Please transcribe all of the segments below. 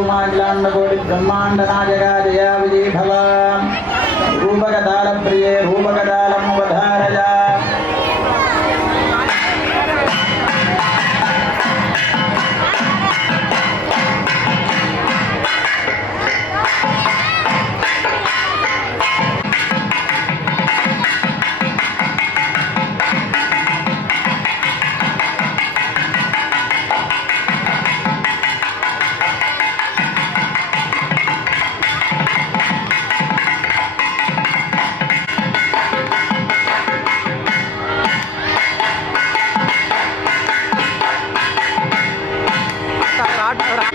व्योमाखिलाण्डकोटि ब्रह्माण्डनायका Jaya विजयभव रूपकतालप्रिये रूपकतालमवधारय Thank you.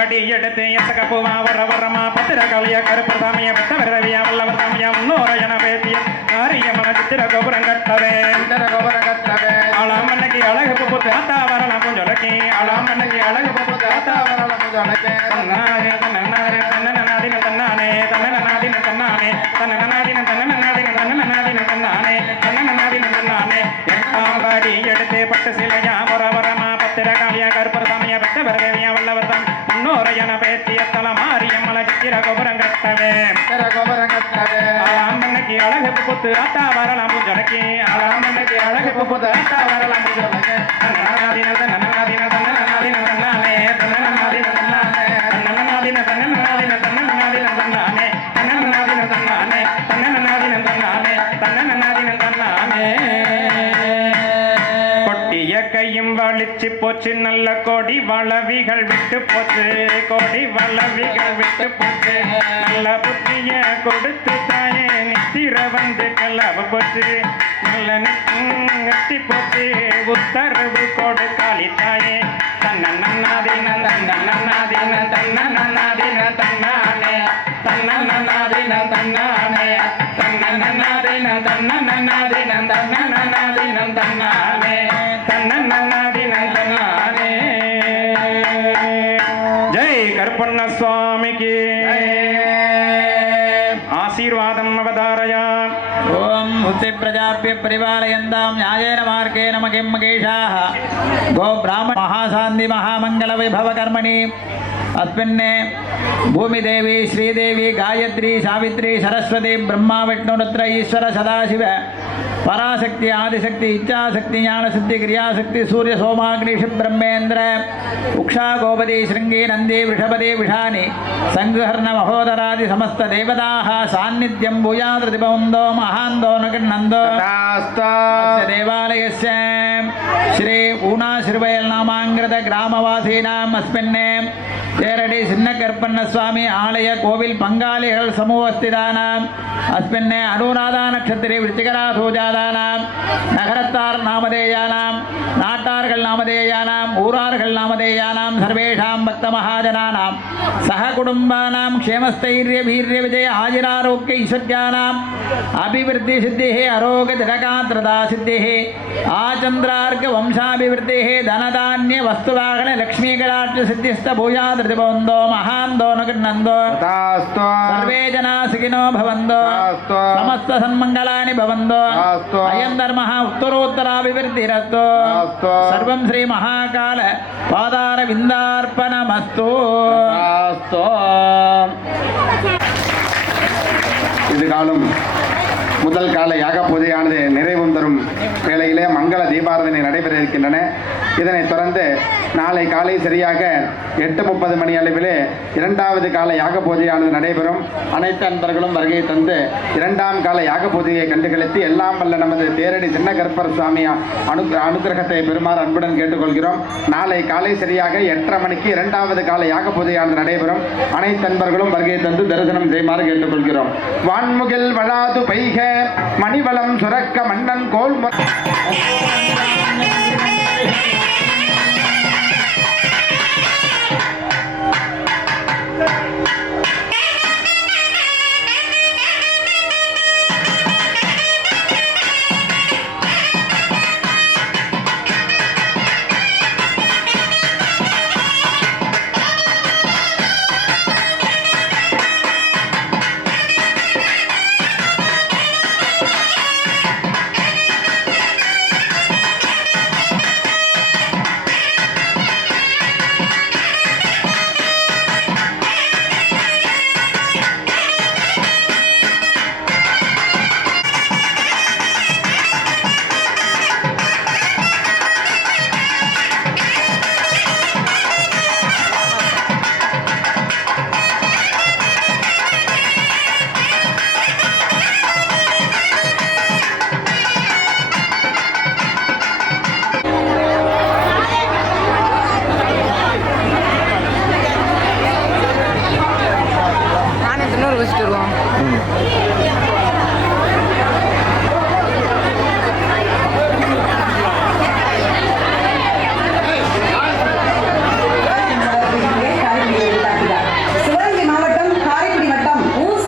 வாடி எடுத்து எசகப்புவா வரவரமா பத்திர கலிய கருப்பு சாமிய பெத்த விரவியா வல்லவர் சாமியா முன்னோர என பேசிய ஆரியமன சித்திர கோபுரம் கட்டவே ஆளாமன்னைக்கு அழகு புப்பு தாத்தா வரலாம் கொஞ்சொலக்கி ஆளாமன்னைக்கு அழகு புப்பு தாத்தா வரலாம் கொஞ்சொலக்கி தன்னானே தன்னானே தன்னனாதின தன்னானே தன்னனாதின தன்னானே தன்னனாதின தன்னனாதின தன்னனாதின தன்னானே தன்னனாதின தன்னானே வாடி எடுத்து பட்டு சிலையா வரவரமா பத்திர காளிய கருப்பர் சாமிய பெத்த விரவியா வல்லவர் சாமி முன்னோர என பேசிய தலமாரியம்மல சித்திர கோபுரம் கட்டவே ஆளாமன்னைக்கு அழகு புத்து தாத்தா வரலாம் கொஞ்சொலக்கி ஆளாமன்னைக்கு அழகு புப்பு தாத்தா வரலாம் கொஞ்சொலக்கி தன்னனாதின தன்னனாதின தன்னனாதின தன்னானே தன்னனாதின தன்னானே தன்னனாதின தன்னனாதின தன்னனாதின தன்னானே தன்னனாதின தன்னானே தன்னனாதின தன்னானே தன்னனாதின தன்னானே கொட்டிய கையும் வலிச்சு போச்சு நல்ல கோடி வளவிகள் விட்டு போச்சு கோடி வளவிகள் விட்டு போச்சு நல்ல புத்திய கொடுத்து தாயே நித்திர வந்து கலவ போச்சு நல்ல நெத்தி போச்சு உத்தரவு கொடு காளி தாயே தன்னன்னாதின தன்னன்னாதின தன்னன்னாதின தன்னானே தன்னன்னாதின தன்னானே தன்னன்னாதின தன்னன்னாதின தன்னன்னாதின தன்னானே தன்னன்னாதின தன்னானே ஜெய் கருப்பண்ண சுவாமிக்கு ஆசீர்வாதம் அவதாரயா ஓம் முத்தி பிரஜாப்ய பரிபாலயந்தாம் ஞாயேன மார்கேன மகிம் மகேஷாः गो ब्राह्मण महाशान्ति महामंगल वैभव कर्मणि अस्मिन्ने भूमिदेवी श्रीदेवी गायत्री सावित्री सरस्वती ब्रह्मा विष्णु रुद्र ईश्वर सदाशिव पराशक्ति आदिशक्ति इच्छाशक्ति ज्ञानशक्ति क्रियाशक्ति सूर्य सोमाग्निषि ब्रह्मेन्द्र उक्षा गोपति श्रृंगी नंदी वृषभति विषानि संगहर्ण महोदरादि समस्त देवताः सान्निध्यं भूयाद्रतिभवन्दो महान्दो न गृह्णन्दो देवालयस्य श्री ऊणाशिर्वयल् नामाङ्कृत ग्रामवासीनाम् अस्मिन्ने தேரடி சின்ன கருப்பண்ண சுவாமி ஆலய கோவில் பங்காளிகள் சமூகஸ்திதானாம் அஸ்மின்னே அனுராதா நட்சத்திரே விருச்சிகராசூஜாதானாம் நகரத்தார் நாமதேயானாம் நாட்டார்கள் நாமதேயானாம் ஊரார்கள் நாமதேயானாம் சர்வேஷாம் பக்த மகாஜனானாம் சக குடும்பானாம் க்ஷேமஸ்தைர்ய வீர்ய விஜய ஆஜிராரோக்கிய ஐஸ்வர்யானாம் அபிவிருத்தி சித்திः அரோக ஜனகாத்ரதா சித்திः ஆச்சந்திரார்க்க வம்சாபிவிருத்திः தனதான்ய வஸ்துவாகன லக்ஷ்மீகடாட்ச சித்திஸ்த பூயாத் प्रतिबंधो महांदो न गृह्णन्दो सर्वे जना सुखिनो भवन्तु समस्त सन्मंगलानि भवन्तु अयं धर्मः उत्तरोत्तराभिवृद्धिरस्तु सर्वं श्री महाकाल पादारविन्दार्पणमस्तु இதுகாலம் முதல் கால யாக பூஜையானது நிறைவும் தரும் வேளையிலே மங்கள தீபாராதனை நடைபெற இருக்கின்றன. இதனைத் தொடர்ந்து நாளை காலை சரியாக 8:30 மணி அளவிலே இரண்டாவது கால யாக பூஜையானது நடைபெறும். அனைத்து அன்பர்களும் வருகை தந்து இரண்டாம் கால யாக பூஜையை கண்டுகளித்து எல்லாம் வல்ல நமது தேரடி சின்ன கருப்பர் சுவாமி அனுகிரகத்தை பெறுமாறு அன்புடன் கேட்டுக்கொள்கிறோம். நாளை காலை சரியாக 8:30 மணிக்கு இரண்டாவது கால யாக பூஜையானது நடைபெறும். அனைத்து அன்பர்களும் வருகை தந்து தரிசனம் செய்யுமாறு கேட்டுக்கொள்கிறோம். வான்முகில் வளாது பைக மணிவளம் சுரக்க மன்னன் கோல்